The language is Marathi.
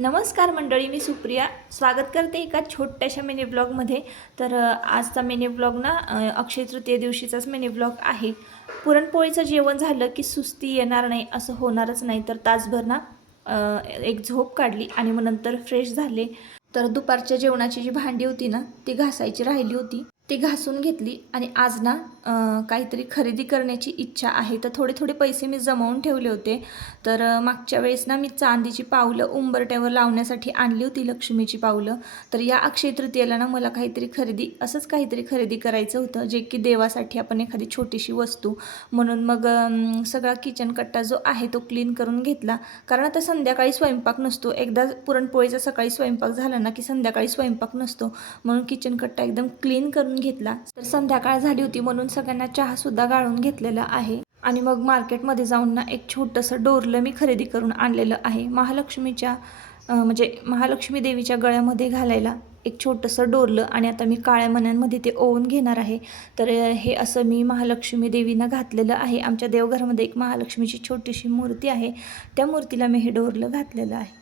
नमस्कार मंडळी, मी सुप्रिया स्वागत करते एका छोट्याशा मिनी ब्लॉगमध्ये. तर आजचा मिनी ब्लॉग ना अक्षय तृतीये दिवशीचाच मिनी ब्लॉग आहे. पुरणपोळीचं जेवण झालं की सुस्ती येणार नाही असं होणारच नाही. तर तासभर ना एक झोप काढली आणि मग नंतर फ्रेश झाले. तर दुपारच्या जेवणाची जी भांडी होती ना ती घासायची राहिली होती, ती घासून घेतली. आणि आज ना काहीतरी खरेदी करण्याची इच्छा आहे. तर थोडे थोडे पैसे मी जमवून ठेवले होते. तर मागच्या वेळेस ना मी चांदीची पावलं उंबरट्यावर लावण्यासाठी आणली होती, लक्ष्मीची पावलं. तर या अक्षय तृतीयेला ना मला असंच काहीतरी खरेदी करायचं होतं, जे की देवासाठी आपण एखादी छोटीशी वस्तू म्हणून. मग सगळा किचन कट्टा जो आहे तो क्लीन करून घेतला, कारण आता संध्याकाळी स्वयंपाक नसतो. एकदा पुरणपोळीचा सकाळी स्वयंपाक झाला ना की संध्याकाळी स्वयंपाक नसतो, म्हणून किचन कट्टा एकदम क्लीन करून घेतला. तर संध्याकाळ झाली होती म्हणून सगळ्यांना चहासुद्धा गाळून घेतलेला आहे. आणि मग मार्केटमध्ये जाऊन ना एक छोटंसं डोरलं मी खरेदी करून आणलेलं आहे. महालक्ष्मीच्या म्हणजे महालक्ष्मी देवीच्या गळ्यामध्ये घालायला एक छोटंसं डोरलं. आणि आता मी काळ्या मण्यांमध्ये ते ओवून घेणार आहे. तर हे असं मी महालक्ष्मी देवीनं घातलेलं आहे. आमच्या देवघरामध्ये एक महालक्ष्मीची छोटीशी मूर्ती आहे, त्या मूर्तीला मी हे डोरलं घातलेलं आहे.